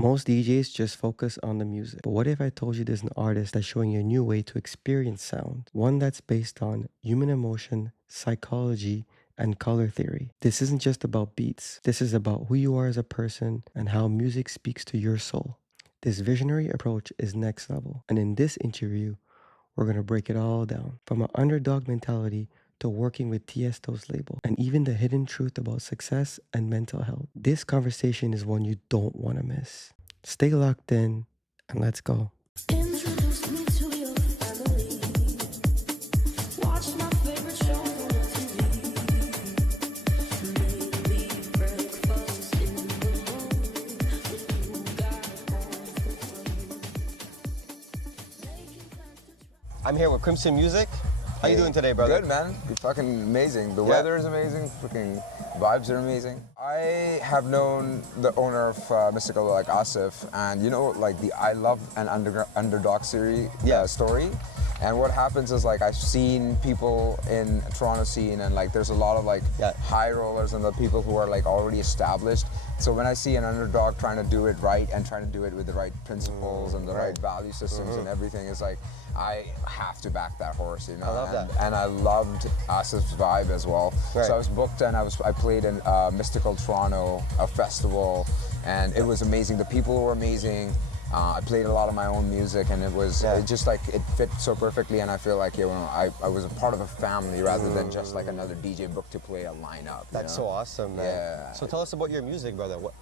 Most DJs just focus on the music. But what if I told you there's an artist that's showing you a new way to experience sound? One that's based on human emotion, psychology, and color theory. This isn't just about beats. This is about who you are as a person and how music speaks to your soul. This visionary approach is next level. And in this interview, we're going to break it all down from an underdog mentality to working with Tiesto's label, and even the hidden truth about success and mental health. This conversation is one you don't want to miss. Stay locked in and let's go. Introduce me to your family. Watch my favorite show on TV. Make me breakfast in the morning. You got I'm here with Crimsen Music. How you doing today, brother? Good, man. You're fucking amazing. The weather is amazing. Freaking vibes are amazing. I have known the owner of Mystical, like Asif, and you know, like I love an underdog series story. And what happens is like I've seen people in Toronto scene, and like there's a lot of like high rollers and the people who are like already established. So when I see an underdog trying to do it right and trying to do it with the right principles and the right value systems and everything, is like I have to back that horse, you know. I love that. And I loved Asif's vibe as well. Right. So I was booked and I played in Mystical Toronto, a festival, and it was amazing. The people were amazing. I played a lot of my own music, and it was it just like it fit so perfectly. And I feel like I was a part of a family rather than just like another DJ booked to play a lineup. That's so awesome, man. Yeah. So tell us about your music, brother. What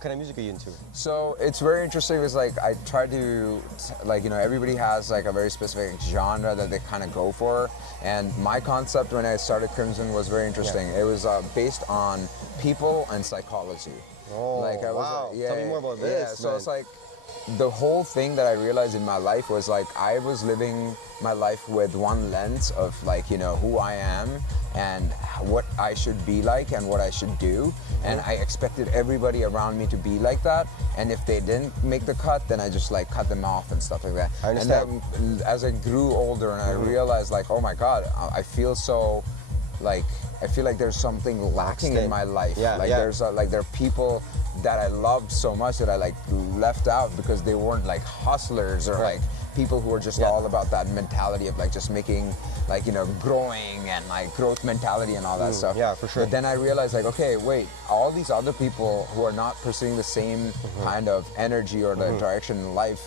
kind of music are you into? So it's very interesting. It's like I try to, like, you know, everybody has like a very specific genre that they kind of go for. And my concept when I started Crimsen was very interesting. It was based on people and psychology. Oh, like I was, wow. Tell me more about this. Yeah, so man. it's like the whole thing that I realized in my life was like I was living my life with one lens of like, you know, who I am and what I should be like and what I should do. And I expected everybody around me to be like that. And if they didn't make the cut, then I just like cut them off and stuff like that. I understand. And then as I grew older and I realized like, oh my God, I feel so like, I feel like there's something lacking in my life. There's like there are people that I loved so much that I like left out because they weren't like hustlers or like people who are just all about that mentality of like just making like, you know, growing and like growth mentality and all that stuff. Yeah, for sure. But then I realized like, okay, wait, all these other people who are not pursuing the same kind of energy or the direction in life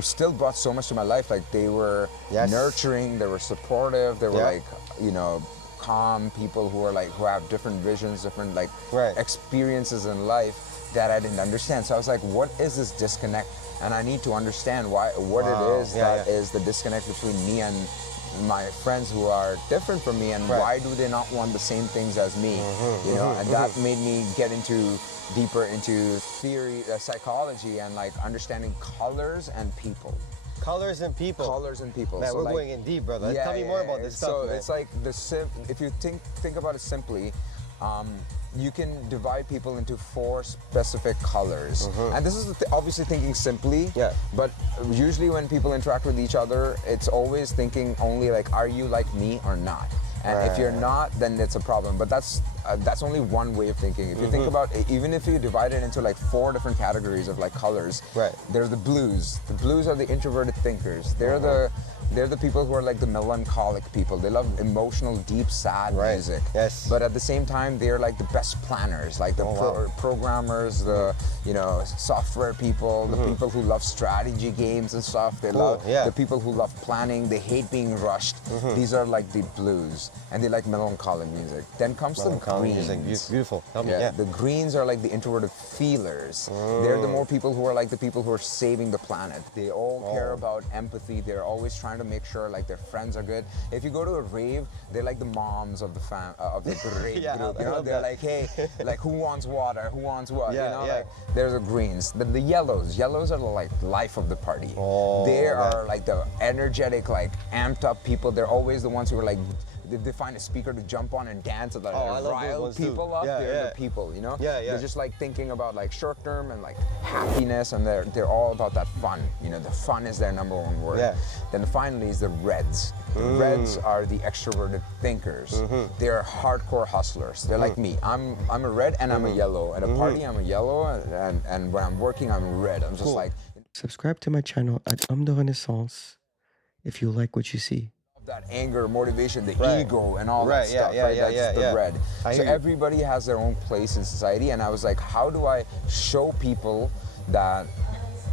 still brought so much to my life. Like they were nurturing, they were supportive, they were like, you know, calm people who are like, who have different visions, different like experiences in life that I didn't understand. So I was like, what is this disconnect? And I need to understand what it is that is the disconnect between me and my friends who are different from me, and why do they not want the same things as me? You know, and that made me get deeper into theory, psychology, and like understanding colors and people. Colors and people. Colors and people. Man, so we're like, going in deep, brother. Tell me more about this stuff. So man. it's like if you think about it simply, you can divide people into 4 specific colors. And this is obviously thinking simply, but usually when people interact with each other, it's always thinking only like, are you like me or not? And if you're not, then it's a problem. But that's only one way of thinking. If you think about it, even if you divide it into like 4 different categories of like colors, there's the blues. The blues are the introverted thinkers. They're the people who are like the melancholic people. They love emotional, deep, sad music. Yes. But at the same time, they're like the best planners, like the programmers, the software people, the people who love strategy games and stuff. They love the people who love planning. They hate being rushed. These are like the blues, and they like melancholic music. Then comes the greens. Music. Beautiful. Tell me, The greens are like the introverted feelers. They're the more people who are like the people who are saving the planet. They all care about empathy. They're always trying to make sure like their friends are good. If you go to a rave, they're like the moms of the rave group. You know, they're like, hey, like who wants water? Who wants what? You know, like there's the greens. The yellows. Yellows are the like life of the party. They are like the energetic, like amped up people. They're always the ones who are like, they find a speaker to jump on and dance and like rile people up. They're the people, you know? They're just like thinking about like short term and like happiness, and they're all about that fun. You know, the fun is their number one word. Then finally is the reds. The reds are the extroverted thinkers. They're hardcore hustlers. They're like me. I'm a red and I'm a yellow. At a party, I'm a yellow, and when I'm working, I'm a red. I'm just like Subscribe to my channel at de Renaissance if you like what you see. that anger, motivation, the Right. ego, and all Right, that yeah, stuff. yeah, Right, yeah, that's yeah, the yeah. red. I So hear you. everybody has their own place in society, and I was like, how do I show people that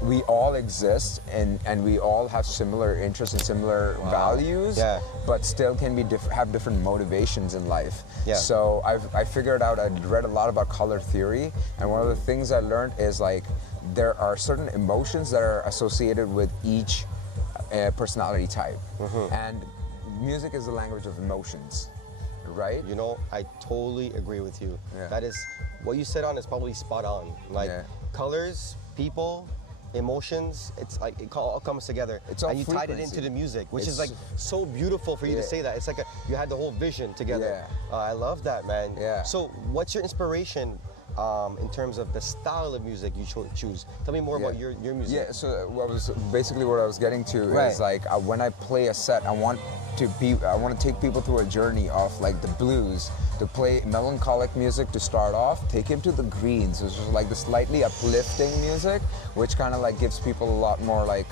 we all exist and we all have similar interests and similar values, Yeah. but still can be have different motivations in life. Yeah. So I figured out, I read a lot about color theory, and one of the things I learned is like there are certain emotions that are associated with each personality type, and music is the language of emotions, right? You know, I totally agree with you. Yeah. That is, what you said on is probably spot on. Like Yeah. colors, people, emotions, it's like it all comes together. It's all and you tied it frequency. into the music, which is It's- like so beautiful for you to Yeah. say that. It's like you had the whole vision together. Yeah. I love that, man. Yeah. So what's your inspiration in terms of the style of music you choose? Tell me more about your music. Yeah, so what I was getting to Right. is like when I play a set, I want to take people through a journey of like the blues, to play melancholic music to start off, take him to the greens, which is like the slightly uplifting music, which kind of like gives people a lot more like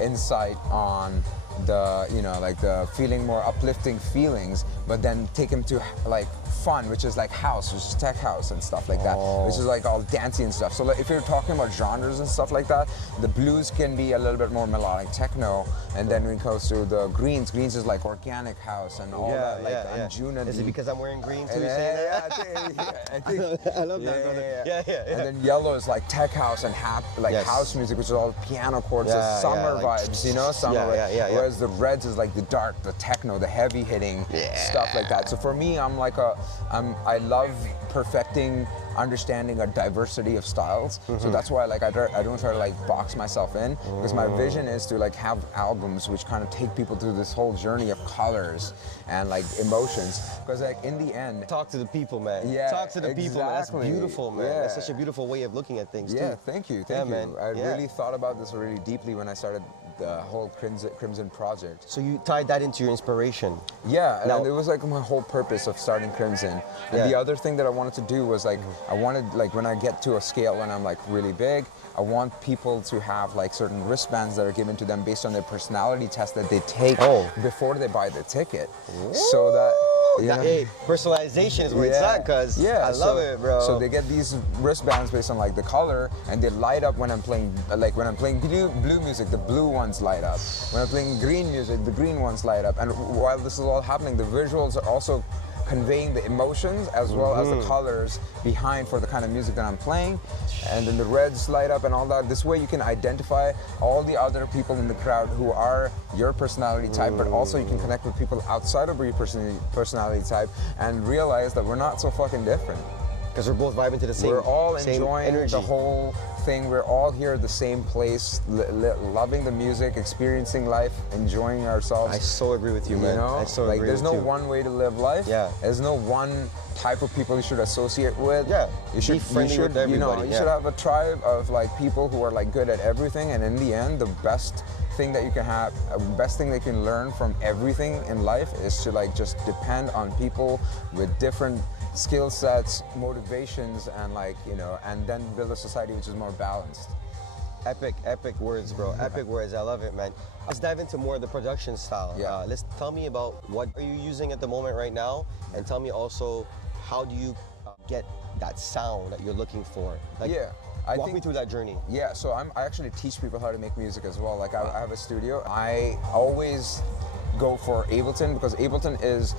insight on the, you know, like the feeling more uplifting feelings, but then take him to like fun, which is like house, which is tech house and stuff like that, which is like all dancey and stuff. So like, if you're talking about genres and stuff like that, the blues can be a little bit more melodic techno, and then when it goes to the greens is like organic house and all that, like Anjuna. Is it because I'm wearing green too? And You say that? yeah, I think I love that, brother. Yeah. And then yellow is like tech house and Yes. house music, which is all piano chords, Yeah, so summer yeah, like vibes, you know, summer. yeah. Whereas the reds is like the dark, the techno, the heavy hitting stuff like that. So for me, I love perfecting understanding a diversity of styles. So that's why like I don't try to like box myself in, because my vision is to like have albums which kind of take people through this whole journey of colors and like emotions, because like in the end, Talk to the people, man. Yeah, Talk to the people, man. That's exactly. beautiful, man. Yeah. That's such a beautiful way of looking at things, yeah, too. thank you. man. I Yeah. really thought about this really deeply when I started the whole Crimsen project. So you tied that into your inspiration. Yeah, Now- and it was like my whole purpose of starting Crimsen. And Yeah. the other thing that I wanted to do was like, I wanted like when I get to a scale when I'm like really big, I want people to have like certain wristbands that are given to them based on their personality test that they take before they buy the ticket. So that, you know, Hey, personalization is where it's at, cuz I love it, bro. So they get these wristbands based on like the color, and they light up when I'm playing. Like when I'm playing blue music, the blue ones light up. When I'm playing green music, the green ones light up. And while this is all happening, the visuals are also conveying the emotions as well as the colors behind for the kind of music that I'm playing. And then the reds light up and all that. This way you can identify all the other people in the crowd who are your personality type, but also you can connect with people outside of your personality type and realize that we're not so fucking different. Because we're both vibing to the same. We're all same enjoying energy. the whole thing. We're all here at the same place, loving the music, experiencing life, enjoying ourselves. I so agree with you, man. You know, I so like agree there's with no you. one way to live life. Yeah. There's no one type of people you should associate with. Yeah. You should Be friendly you should, with everybody, You yeah. should have a tribe of like people who are like good at everything, and in the end, the best thing that you can have, best thing that you can learn from everything in life is to like just depend on people with different skill sets, motivations, and like, you know, and then build a society which is more balanced. Epic words, bro. Epic words. I love it, man. Let's dive into more of the production style. Yeah. Let's tell me about what are you using at the moment right now, and tell me also how do you get that sound that you're looking for? Like, Yeah, walk me through that journey. Yeah, so I actually teach people how to make music as well. Like I have a studio. I always go for Ableton because Ableton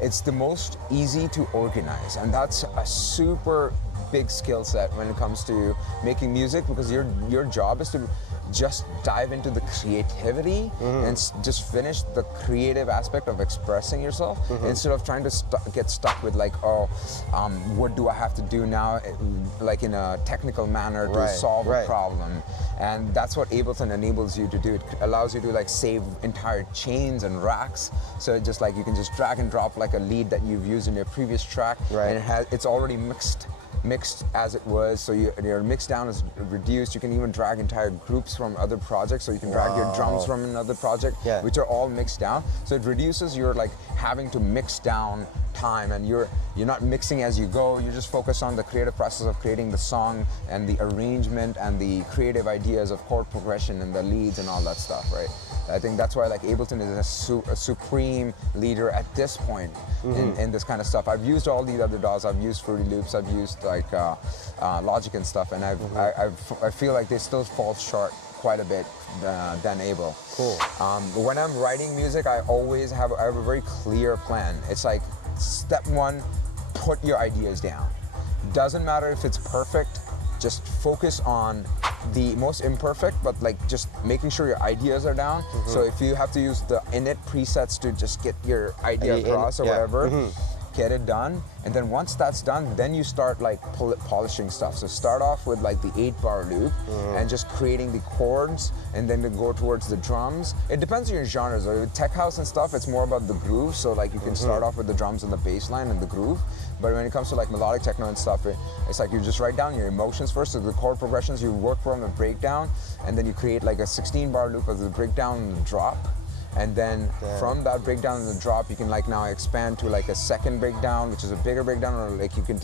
it's the most easy to organize, and that's a super big skill set when it comes to making music, because your job is to just dive into the creativity and just finish the creative aspect of expressing yourself instead of trying to get stuck with like, what do I have to do now, like in a technical manner to solve a problem. And that's what Ableton enables you to do. It allows you to like save entire chains and racks. So it just like you can just drag and drop like a lead that you've used in your previous track, and it's already mixed mixed as it was, so your mix down is reduced. You can even drag entire groups from other projects, so you can drag your drums from another project, which are all mixed down. So it reduces your like having to mix down time, and you're not mixing as you go. You just focus on the creative process of creating the song and the arrangement and the creative ideas of chord progression and the leads and all that stuff, right? I think that's why like Ableton is a supreme leader at this point in this kind of stuff. I've used all these other DAWs. I've used Fruity Loops. I've used like Logic and stuff, and I feel like they still fall short quite a bit than Able. Cool. When I'm writing music, I have a very clear plan. It's like step one, put your ideas down. Doesn't matter if it's perfect, just focus on the most imperfect, but like just making sure your ideas are down. So if you have to use the init presets to just get your idea across or whatever, get it done. And then once that's done, then you start like polishing stuff. So start off with like the 8-bar loop and just creating the chords, and then to go towards the drums. It depends on your genres. With tech house and stuff, it's more about the groove. So like you can start off with the drums and the bass line and the groove. But when it comes to like melodic techno and stuff, it's like you just write down your emotions first. So the chord progressions, you work from the breakdown, and then you create like a 16-bar loop of the breakdown and the drop. And then from that breakdown and the drop, you can like now expand to like a second breakdown, which is a bigger breakdown, or like you can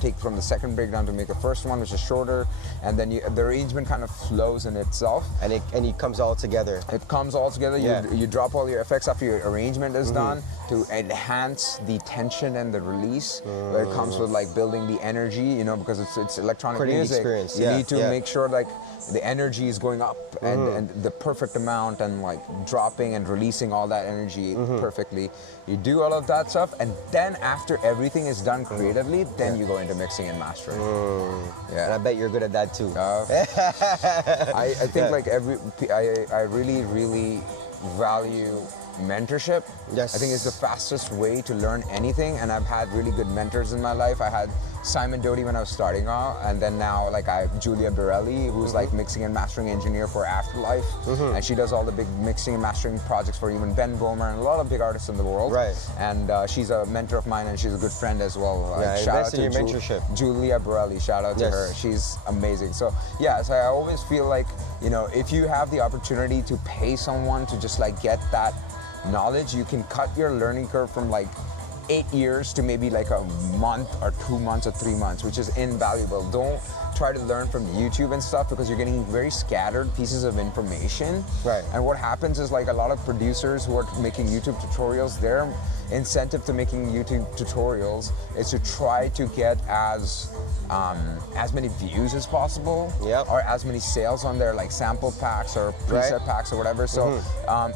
take from the second breakdown to make a first one, which is shorter, and then the arrangement kind of flows in itself. And it comes all together. It comes all together. You drop all your effects after your arrangement is done to enhance the tension and the release. Where it comes with like building the energy, you know, because it's electronic Creating music. experience. You need to make sure like the energy is going up and the perfect amount, and like dropping and releasing all that energy perfectly. You do all of that stuff, and then after everything is done creatively, then you go into mixing and mastering. And I bet you're good at that too. I think like I really, really value mentorship. Yes. I think it's the fastest way to learn anything, and I've had really good mentors in my life. I had Simon Doty when I was starting out, and then now like I have Julia Borelli, who's like mixing and mastering engineer for Afterlife, and she does all the big mixing and mastering projects for even Ben Gomer and a lot of big artists in the world. Right. And she's a mentor of mine, and she's a good friend as well. Yeah, invest in your mentorship. Julia Borelli, shout out to her. She's amazing. So yeah, so I always feel like, you know, if you have the opportunity to pay someone to just like get that knowledge, you can cut your learning curve from like 8 years to maybe like a month or 2 months or 3 months, which is invaluable. Don't try to learn from YouTube and stuff, because you're getting very scattered pieces of information. Right. And what happens is like a lot of producers who are making YouTube tutorials, their incentive to making YouTube tutorials is to try to get as many views as possible, or as many sales on their like sample packs or preset packs or whatever. So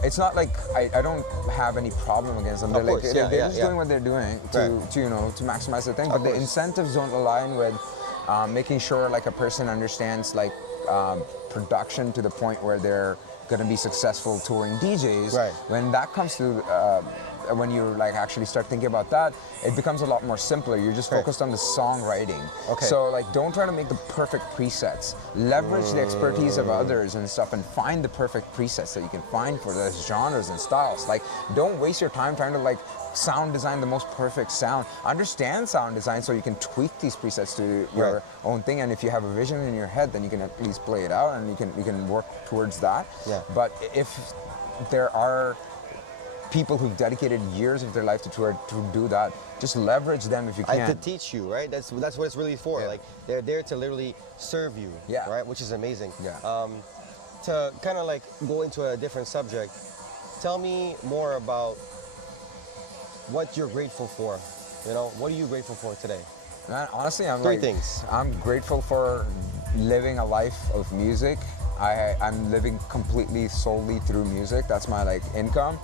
it's not like I don't have any problem against them. They're they're just doing what they're doing to you know, to maximize the thing. But the incentives don't align with making sure like a person understands like production to the point where they're going to be successful touring DJs. Right. When that comes to when you like actually start thinking about that, it becomes a lot more simpler. You're just focused on the songwriting. Okay. So like, don't try to make the perfect presets. Leverage the expertise of others and stuff, and find the perfect presets that you can find for those genres and styles. Like, don't waste your time trying to like sound design the most perfect sound. Understand sound design so you can tweak these presets to your own thing. And if you have a vision in your head, then you can at least play it out, and you can work towards that. Yeah. But if there are people who've dedicated years of their life to do that, just leverage them if you can. To teach you, right? That's what it's really for. Like, they're there to literally serve you, right? Which is amazing. Yeah. To kind of like go into a different subject, tell me more about what you're grateful for. You know, what are you grateful for today? Man, honestly, I'm Three things. I'm grateful for living a life of music. I'm living completely solely through music. That's my like income.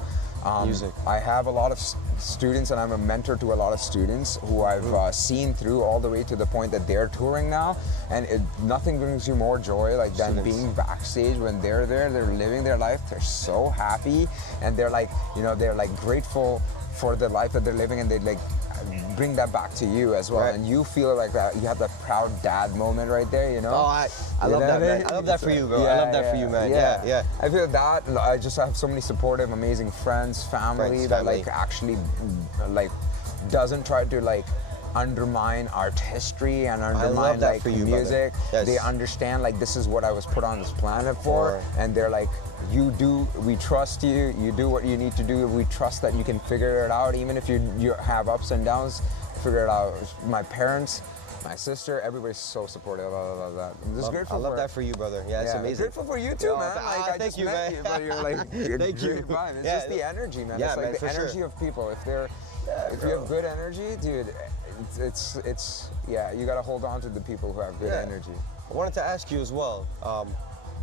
Music. I have a lot of students, and I'm a mentor to a lot of students who I've seen through all the way to the point that they're touring now. And nothing brings you more joy like than being backstage when they're there, they're living their life, they're so happy, and they're like, you know, they're like grateful for the life that they're living, and they like bring that back to you as well, and you feel like that you have that proud dad moment right there, you know. Oh, I love that, man. I love that for you, bro. I love that for you, man. Yeah. I feel that I just have so many supportive, amazing friends, family that like actually like doesn't try to like undermine art history and undermine love that like for you, brother. music. Yes. They understand like this is what I was put on this planet for, and they're like, we trust you. You do what you need to do. We trust that you can figure it out, even if you have ups and downs. Figure it out. My parents, my sister, everybody's so supportive. I love that. I'm just grateful. I love that for you, brother. Yeah, it's amazing. Grateful for you too, Yo, man. Like I thank just you, met man. you, but you're like, you're Thank great you. vibe. It's Yeah, just the energy, man. yeah, It's like man, the for energy sure. of people. If they're, if you have good energy, dude, it's yeah. You gotta hold on to the people who have good energy. I wanted to ask you as well.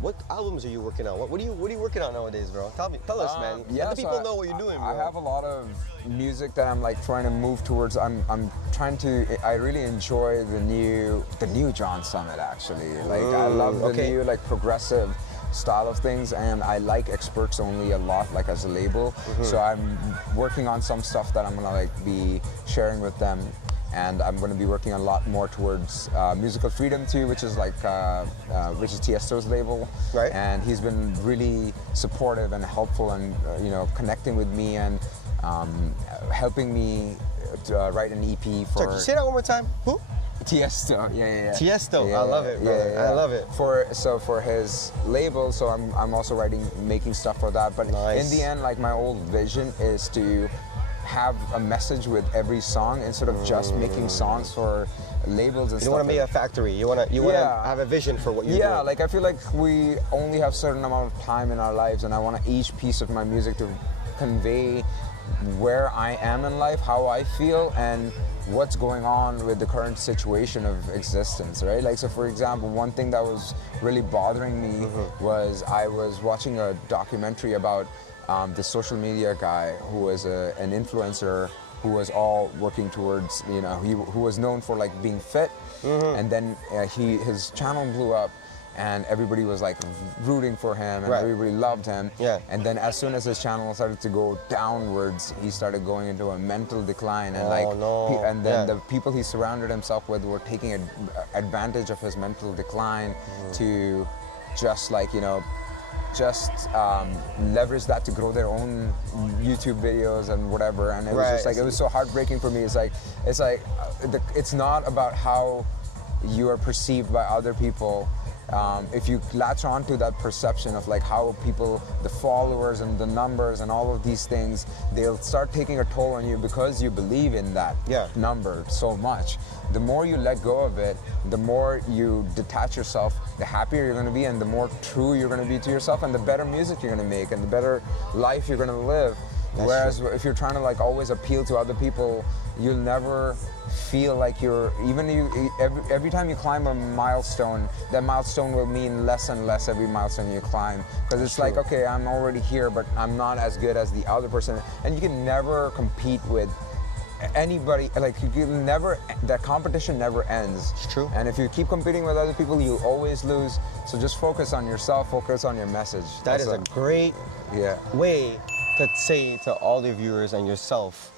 What albums are you working on? What are you working on nowadays, bro? Tell us, man. Let the so people know what you're doing, bro. I have a lot of music that I'm like trying to move towards. I'm trying to. I really enjoy the new John Summit actually. Like I love the new like progressive style of things, and I like Experts Only a lot, like as a label. So I'm working on some stuff that I'm gonna like be sharing with them. And I'm going to be working a lot more towards Musical Freedom too, which is like which is Tiesto's label, Right. And he's been really supportive and helpful, and connecting with me and helping me to write an EP for. Sorry, say that one more time. Who? Tiesto, yeah. Tiesto, I love it, brother. I love it. For his label, so I'm also making stuff for that. But in the end, like my old vision is to have a message with every song instead of just making songs for labels and stuff. You want to make a factory. You want to have a vision for what you're doing. Yeah, like I feel like we only have certain amount of time in our lives, and I want each piece of my music to convey where I am in life, how I feel, and what's going on with the current situation of existence, right? Like, so for example, one thing that was really bothering me was I was watching a documentary about this social media guy who was an influencer who was all working towards, who was known for like being fit, and then his channel blew up, and everybody was like rooting for him, and everybody loved him. Yeah. And then as soon as his channel started to go downwards, he started going into a mental decline, and the people he surrounded himself with were taking advantage of his mental decline to just like leverage that to grow their own YouTube videos and whatever, and it was just like it was so heartbreaking for me. It's not about how you are perceived by other people. If you latch on to that perception of like how people, the followers and the numbers and all of these things, they'll start taking a toll on you because you believe in that number so much. The more you let go of it, the more you detach yourself, the happier you're going to be, and the more true you're going to be to yourself, and the better music you're going to make, and the better life you're going to live. Whereas if you're trying to like always appeal to other people, you'll never feel like every time you climb a milestone, that milestone will mean less and less every milestone you climb, because it's like, okay, I'm already here, but I'm not as good as the other person, and you can never compete with anybody. Like that competition never ends. It's true. And if you keep competing with other people, you'll always lose. So just focus on yourself, focus on your message. That is a great way to say to all the viewers and yourself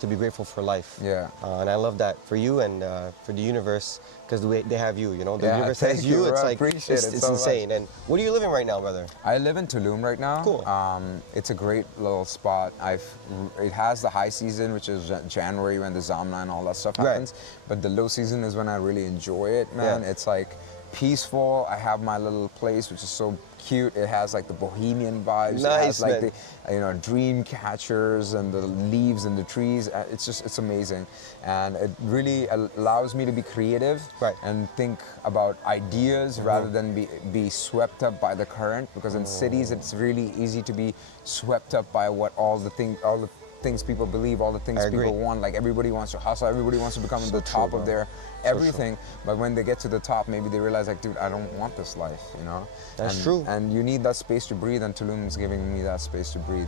to be grateful for life. And I love that for you and for the universe, because they have you, the universe has you. It's like it's so insane. much. And what are you living right now, brother? I live in Tulum right now. Cool. It's a great little spot. It has the high season, which is January, when the Zamna and all that stuff happens. But the low season is when I really enjoy it, man. It's like peaceful. I have my little place, which is so cute. It has like the bohemian vibes. Nice, it has like the dream catchers and the leaves and the trees. It's amazing, and it really allows me to be creative and think about ideas rather than be swept up by the current. Because in cities, it's really easy to be swept up by what all the things people believe, all the things people want. Like everybody wants to hustle, everybody wants to become the top of their everything. But when they get to the top, maybe they realize like, dude, I don't want this life, That's true. And you need that space to breathe, and Tulum is giving me that space to breathe.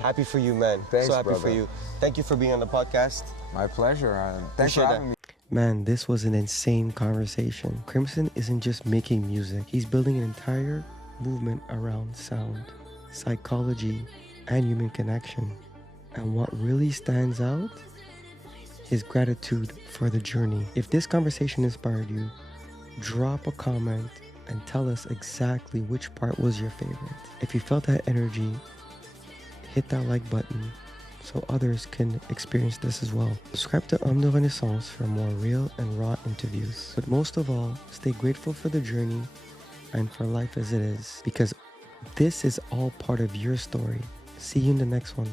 Happy for you, man. Thanks, so happy brother. for you. Thank you for being on the podcast. My pleasure. Thanks for Appreciate having me. Man, this was an insane conversation. Crimsen isn't just making music, he's building an entire movement around sound, psychology, and human connection. And what really stands out is gratitude for the journey. If this conversation inspired you, drop a comment and tell us exactly which part was your favorite. If you felt that energy, hit that like button, so others can experience this as well. Subscribe to Homme de Renaissance for more real and raw interviews. But most of all, stay grateful for the journey and for life as it is, because this is all part of your story. See you in the next one.